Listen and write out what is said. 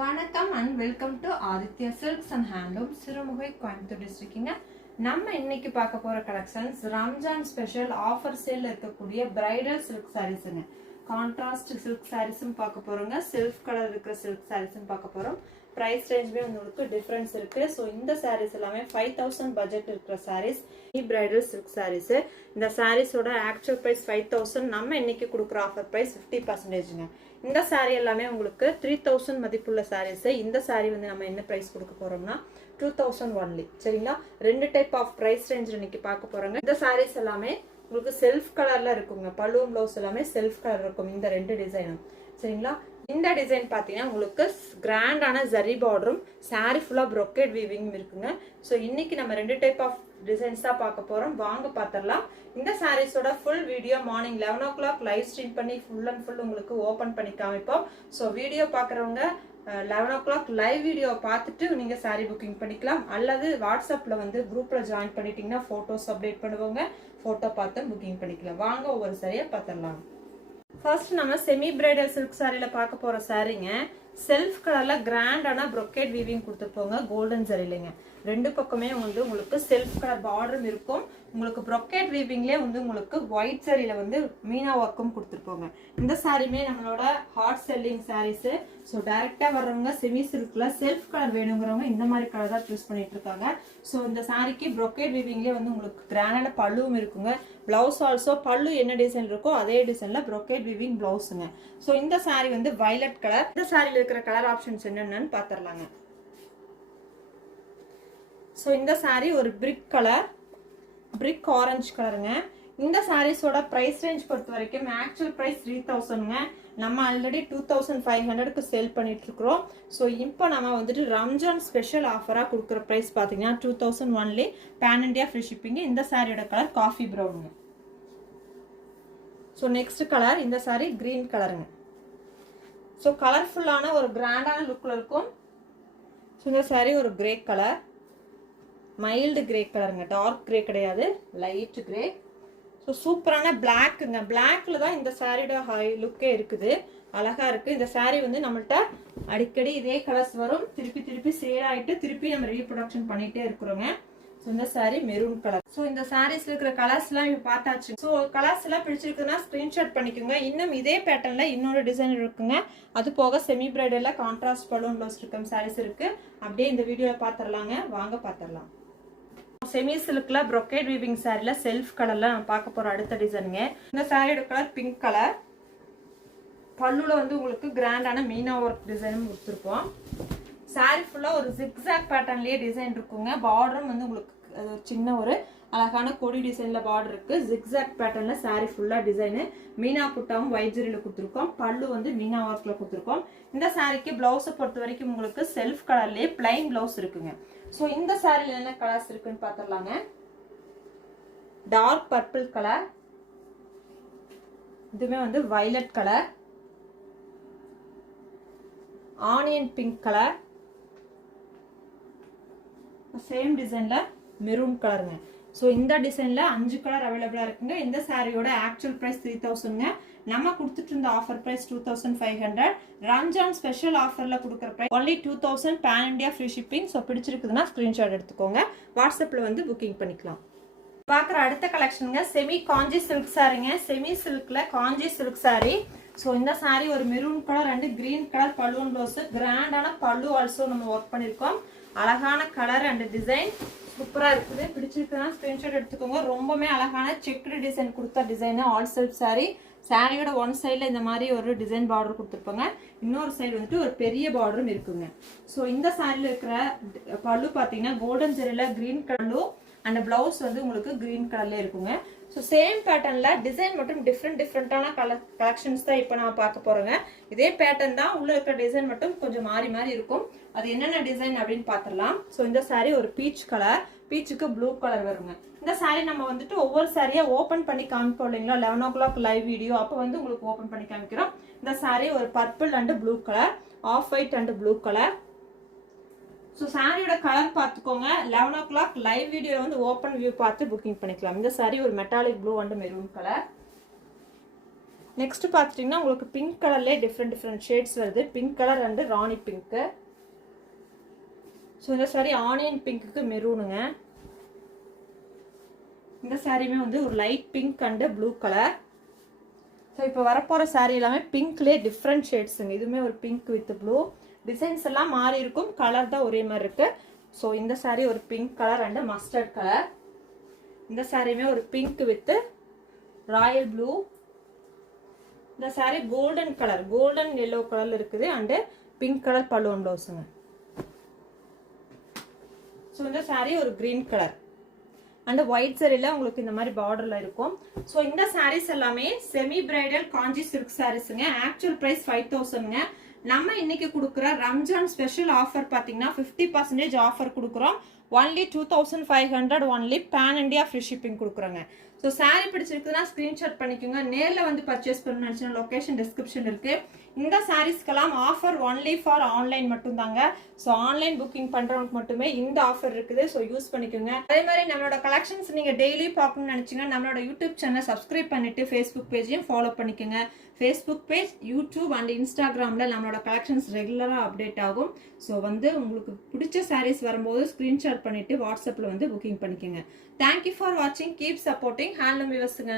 வணக்கம் and welcome to Aditya silks and handloom Sirumugai Coimbatore டிஸ்ட்ரிக்ட்ங்க. நம்ம இன்னைக்கு பார்க்க போற collections Ramzan special offer sale இருக்கக்கூடிய பிரைடல் சில்க் சாரீஸ்ங்க. கான்ட்ராஸ்ட் சில்க் சாரீஸும் பார்க்க போறோங்க, செல்ஃப் கலர் இருக்கிற சில்க் சாரீஸும் பார்க்க போறோம். பிரைஸ் ரேஞ்சுமே உங்களுக்கு டிஃபரன்ஸ் இருக்கு. ஸோ இந்த சாரீஸ் எல்லாமே 5000 பட்ஜெட் இருக்கிற சாரீஸ், பிரைடல் சில்க் சாரீஸ். இந்த சாரீஸோட ஆக்சுவல் பிரைஸ் 5000, நம்ம இன்னைக்கு கொடுக்குற ஆஃபர் பிரைஸ் 50%ங்க. இந்த சாரீ எல்லாமே உங்களுக்கு 3000 மதிப்புள்ள சாரீஸ். இந்த சாரீ வந்து நம்ம என்ன பிரைஸ் கொடுக்க போறோம்னா 2000 ஒன்லி. சரிங்களா? ரெண்டு டைப் ஆஃப் பிரைஸ் ரேஞ்ச் இன்னைக்கு பார்க்க போறோங்க. இந்த சாரீஸ் எல்லாமே உங்களுக்கு செல்ஃப் கலர்ல இருக்குங்க. பல்லு பிளவுஸ் எல்லாமே செல்ஃப் கலர் இருக்கும் இந்த ரெண்டு டிசைனும். சரிங்களா? இந்த டிசைன் பாத்தீங்கன்னா உங்களுக்கு கிராண்டான ஜரி பார்டரும் சாரி ஃபுல்லா ப்ரொக்கேட் வீவிங் இருக்குங்க. ஸோ இன்னைக்கு நம்ம ரெண்டு டைப் ஆஃப் டிசைன்ஸ் தான் பார்க்க போறோம். வாங்க பார்த்துடலாம். இந்த சாரீஸோட full video morning 11 o'clock live stream பண்ணி ஃபுல் அண்ட் ஃபுல் உங்களுக்கு ஓபன் பண்ணி காமிப்போம். ஸோ வீடியோ பாக்குறவங்க 11 o'clock லைவ் வீடியோ பார்த்துட்டு நீங்க சாரி புக்கிங் பண்ணிக்கலாம். அல்லது வாட்ஸ்அப்ல வந்து குரூப்ல ஜாயின் பண்ணிட்டீங்கன்னா போட்டோஸ் அப்டேட் பண்ணுவாங்க, போட்டோ பார்த்து புக்கிங் பண்ணிக்கலாம். வாங்க ஒவ்வொரு சாரியா பார்த்துடலாம். ஃபர்ஸ்ட் நம்ம செமி பிரைடல் சில்க் சாரியில பார்க்க போற சாரிங்க. செல்ஃப் கலர்ல கிராண்டான ப்ரொக்கேட் வீவிங் கொடுத்துருப்போங்க. கோல்டன் சரியில்லைங்க. ரெண்டு பக்கமே வந்து உங்களுக்கு செல்ஃப் கலர் பார்டரும் இருக்கும். உங்களுக்கு ப்ரொக்கேட் வீவிங்லேயே வந்து உங்களுக்கு ஒயிட் சாரியில வந்து மீனா ஒர்க்கும் கொடுத்துருப்போங்க. இந்த சாரியுமே நம்மளோட ஹாட் செல்லிங் சாரீஸ். ஸோ டைரக்டா வர்றவங்க செமி சில்க்ல செல்ஃப் கலர் வேணுங்கிறவங்க இந்த மாதிரி கலர் தான் சூஸ் பண்ணிட்டு இருக்காங்க. ஸோ இந்த சாரிக்கு ப்ரொக்கேட் வீவிங்லேயே வந்து உங்களுக்கு கிராண்டான பல்லுவும் இருக்குங்க. பிளவுஸ் ஆல்சோ பல்லு என்ன டிசைன் இருக்கோ அதே டிசைன்ல ப்ரொக்கேட் வீவிங் பிளவுஸுங்க. ஸோ இந்த சாரி வந்து வயலட் கலர். இந்த சாரியில இருக்கிற கலர் ஆப்ஷன்ஸ் என்னென்னு பாத்திரலாங்க. ஸோ இந்த சாரி ஒரு பிரிக் கலர், பிரிக் ஆரஞ்சு கலருங்க. இந்த சாரீஸோட பிரைஸ் ரேஞ்ச் பொறுத்த வரைக்கும் ஆக்சுவல் பிரைஸ் 3000ங்க. நம்ம ஆல்ரெடி 2500க்கு சேல் பண்ணிட்டு இருக்கிறோம். ஸோ இப்போ நம்ம வந்துட்டு ரம்ஜான் ஸ்பெஷல் ஆஃபரா கொடுக்குற பிரைஸ் பார்த்தீங்கன்னா 2000 only. Pan India free shipping. இந்த சாரியோட கலர் காஃபி ப்ரௌனுங்க. ஸோ நெக்ஸ்ட் கலர் இந்த சாரி கிரீன் கலருங்க. ஸோ கலர்ஃபுல்லான ஒரு கிராண்டான லுக்ல இருக்கும். ஸோ இந்த சாரி ஒரு கிரே கலர், மைல்டு கிரே கலருங்க. டார்க் கிரே கிடையாது, லைட் கிரே. ஸோ சூப்பரான பிளாக்குங்க. பிளாக்ல தான் இந்த சாரியோட ஹை லுக்கே இருக்குது. அழகா இருக்கு. இந்த சாரி வந்து நம்மள்ட்ட அடிக்கடி இதே கலர்ஸ் வரும். திருப்பி திருப்பி சேல் ஆயிட்டு திருப்பி நம்ம ரீப்ரொடக்ஷன் பண்ணிட்டே இருக்கிறோங்க. ஸோ இந்த சாரி மெரூன் கலர். ஸோ இந்த சாரீஸ்ல இருக்கிற கலர்ஸ் எல்லாம் இப்ப பார்த்தாச்சு. ஸோ கலர்ஸ் எல்லாம் பிடிச்சிருக்குன்னா ஸ்கிரீன்ஷாட் பண்ணிக்கோங்க. இன்னும் இதே பேட்டர்ன்ல இன்னொரு டிசைன் இருக்குங்க. அது போக செமி பிரைடல்ல கான்ட்ராஸ்ட் பலூன் பிளவுஸ் இருக்கும் சாரீஸ் இருக்கு. அப்படியே இந்த வீடியோல பாத்திரலாங்க. வாங்க பாத்திரலாம். செமி சில்க்ல ப்ரொக்கேட் வீவிங் சாரில செல்ஃப் கலர்ல நம்ம பார்க்க போற அடுத்த டிசைனுங்க. இந்த சாரியோட கலர் பிங்க் கலர். பல்லுல வந்து உங்களுக்கு கிராண்டான மீனா ஒர்க் டிசைனும் கொடுத்துருப்போம். சாரி ஃபுல்லா ஒரு ஜிக்ஸாக் பேட்டர்ன்லயே டிசைன் இருக்குங்க. பார்டரும் வந்து உங்களுக்கு சின்ன ஒரு அழகான கொடி டிசைன்ல பார்டர் இருக்கு. ஜிக்ஸாக் பேட்டர்ன்ல சாரி ஃபுல்லா டிசைனு மீனா புட்டாவும் ஒயிட் ஜரியில கொடுத்துருக்கோம். பல்லு வந்து மீனா ஒர்க்ல கொடுத்துருக்கோம். இந்த சாரிக்கு பிளவுஸை பொறுத்த வரைக்கும் உங்களுக்கு செல்ஃப் கலர்லயே பிளைன் பிளவுஸ் இருக்குங்க. ஸோ இந்த சாரில என்ன கலர்ஸ் இருக்குன்னு பாத்திரலாங்க. டார்க் பர்பிள் கலர், இதுமே வந்து violet colour, onion pink colour, same டிசைன்ல மெரூன் கலருங்க. ஸோ இந்த டிசைன்ல 5 கலர் அவைலபிளா இருக்குங்க. இந்த சாரியோட ஆக்சுவல் பிரைஸ் 3000ங்க. நம்ம கொடுத்துட்டு இருந்த ஆஃபர் பிரைஸ் 2500. ரம்ஜான் ஸ்பெஷல் ஆஃபர்ல கொடுக்குற price only 2000. Pan India free shipping. So பிடிச்சிருக்குதுன்னா ஸ்கிரீன்ஷாட் எடுத்துக்கோங்க. வாட்ஸ்அப்ல வந்து புக்கிங் பண்ணிக்கலாம். பார்க்குற அடுத்த கலெக்ஷனுங்க செமி காஞ்சி சில்க் சாரிங்க. செமி சில்க்ல காஞ்சி சில்க் சாரி. ஸோ இந்த சாரி ஒரு maroon colour and green colour பல்லுவன் பிளவுஸ். கிராண்டான பல்லு ஆல்சோ நம்ம ஒர்க் பண்ணிருக்கோம். அழகான கலர் அண்ட் டிசைன் சூப்பரா இருக்குது. பிடிச்சிருக்குன்னா ஸ்கிரீன்ஷாட் எடுத்துக்கோங்க. ரொம்பவே அழகான செக்டு டிசைன் கொடுத்த டிசைன். All self sorry. சாரியோட ஒன் சைட்ல இந்த மாதிரி ஒரு டிசைன் பார்டர் கொடுத்துருப்பாங்க. இன்னொரு சைடு வந்துட்டு ஒரு பெரிய பார்டரும் இருக்குங்க. ஸோ இந்த சாரியில இருக்கிற பல்லு பாத்தீங்கன்னா கோல்டன் ஜெரியில கிரீன் கலர் அண்ட் பிளவுஸ் வந்து உங்களுக்கு கிரீன் கலர்ல இருக்குங்க. ஸோ சேம் பேட்டர்ன்ல டிசைன் மட்டும் டிஃப்ரெண்டான கலெக்ஷன்ஸ் தான் இப்போ நான் பார்க்க போறேங்க. இதே பேட்டர்ன் தான், உள்ள இருக்கிற டிசைன் மட்டும் கொஞ்சம் மாறி மாறி இருக்கும். அது என்னென்ன டிசைன் அப்படின்னு பார்த்துடலாம். ஸோ இந்த சாரி ஒரு பீச் கலர், பீச்சுக்கு ப்ளூ கலர் வருங்க. இந்த சாரி நம்ம வந்துட்டு ஒவ்வொரு சாரியா ஓபன் பண்ணி காமிப்போம் இல்லைங்களா, 11 o'clock லைவ் வீடியோ அப்போ வந்து உங்களுக்கு ஓபன் பண்ணி காமிக்கிறோம். இந்த சாரி ஒரு purple and blue colour, off white and blue colour. So சாரியோட கலர் பார்த்துக்கோங்க. 11 o'clock லைவ் வீடியோ வந்து ஓப்பன் வியூ பார்த்து புக்கிங் பண்ணிக்கலாம். இந்த சாரி ஒரு metallic blue and maroon colour. Next பார்த்துட்டிங்கன்னா உங்களுக்கு பிங்க் கலர்லேயே டிஃப்ரெண்ட் ஷேட்ஸ் வருது. Pink colour and rani pink. So இந்த சாரீ ஆனியன் பிங்க்குக்கு மெரூனுங்க. இந்த சாரியுமே வந்து ஒரு light pink and blue colour. So இப்போ வரப்போகிற சாரீ எல்லாமே பிங்க்லேயே டிஃப்ரெண்ட் ஷேட்ஸுங்க. இதுவுமே ஒரு பிங்க் வித் ப்ளூ. டிசைன்ஸ் எல்லாம் மாறி இருக்கும், கலர் தான் ஒரே மாதிரி இருக்கு. ஸோ இந்த சாரீ ஒரு pink colour and mustard colour. இந்த சாரியுமே ஒரு பிங்க் வித் ராயல் ப்ளூ. இந்த sari golden colour, golden yellow கலர்ல இருக்குது அண்டு பிங்க் கலர் பலூன் ப்ளவுஸுங்க. ஸோ இந்த சாரீ ஒரு கிரீன் கலர் அண்ட் ஒயிட் சாரியில் உங்களுக்கு இந்த மாதிரி பார்டர்ல இருக்கும். ஸோ இந்த சாரீஸ் எல்லாமே செமி பிரைடல் காஞ்சி சில்க் சாரீஸுங்க. ஆக்சுவல் ப்ரைஸ் 5000ங்க. நம்ம இன்னைக்கு கொடுக்குற ரம்ஜான் ஸ்பெஷல் ஆஃபர் பார்த்தீங்கன்னா 50% ஆஃபர் கொடுக்குறோம். Only 2500 only pan India free shipping கொடுக்குறோங்க. ஸோ சாரீ பிடிச்சிருக்குதுன்னா ஸ்க்ரீன்ஷாட் பண்ணிக்கோங்க. நேரில் வந்து பர்ச்சேஸ் பண்ணணும்னு நினச்சினா லொக்கேஷன் டிஸ்கிரிப்ஷன் இருக்கு. இந்த சாரீஸ்க்கெல்லாம் ஆஃபர் ஒன்லி ஃபார் ஆன்லைன் மட்டும் தாங்க. ஸோ ஆன்லைன் புக்கிங் பண்ணுறவங்களுக்கு மட்டுமே இந்த ஆஃபர் இருக்குது. ஸோ யூஸ் பண்ணிக்கோங்க. அதே மாதிரி நம்மளோட கலெக்ஷன்ஸ் நீங்கள் டெய்லி பார்க்கணும்னு நினச்சிங்கன்னா நம்மளோட யூடியூப் சேனல் சப்ஸ்கிரைப் பண்ணிட்டு ஃபேஸ்புக் பேஜையும் ஃபாலோ பண்ணிக்கோங்க. ஃபேஸ்புக் பேஜ், யூடியூப் அண்ட் இன்ஸ்டாகிராமில் நம்மளோட கலெக்ஷன்ஸ் ரெகுலராக அப்டேட் ஆகும். ஸோ வந்து உங்களுக்கு பிடிச்ச சாரீஸ் வரும்போது ஸ்க்ரீன்ஷாட் பண்ணிவிட்டு வாட்ஸ்அப்பில் வந்து புக்கிங் பண்ணிக்கோங்க. தேங்க்யூ ஃபார் வாட்சிங். Keep supporting handloom வியூவர்ஸுங்க.